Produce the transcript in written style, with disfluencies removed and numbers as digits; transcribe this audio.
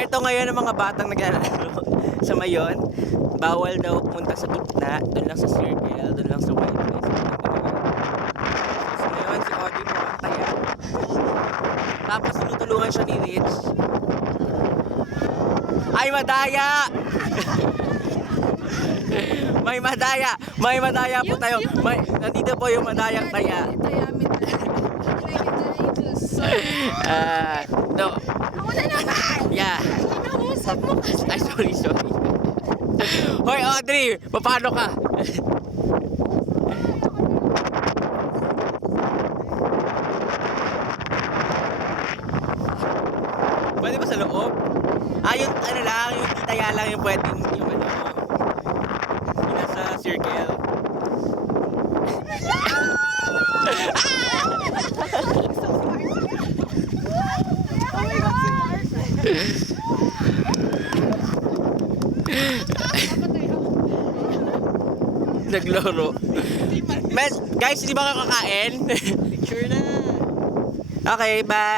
Ito ngayon ang mga batang naglalaro sa Mayon. Bawal daw pumunta sa gitna, doon lang sa circle, doon lang sa white place. So ngayon si Audrey pumataya. Tapos tinutulungan siya ni Rich. Ay, madaya! May madaya po tayo. Nandito po yung madayang taya. No. Ako na naman! Yeah. Kinausap mo kasi. Ay, sorry. Hoy, Audrey! Paano ka? Pwede ba sa loob? Yung ano lang, yung titaya lang yung pwedeng yung ano, yung nasa circle. Nagloro. Guys, hindi ba kakain? Picture na. Okay, bye!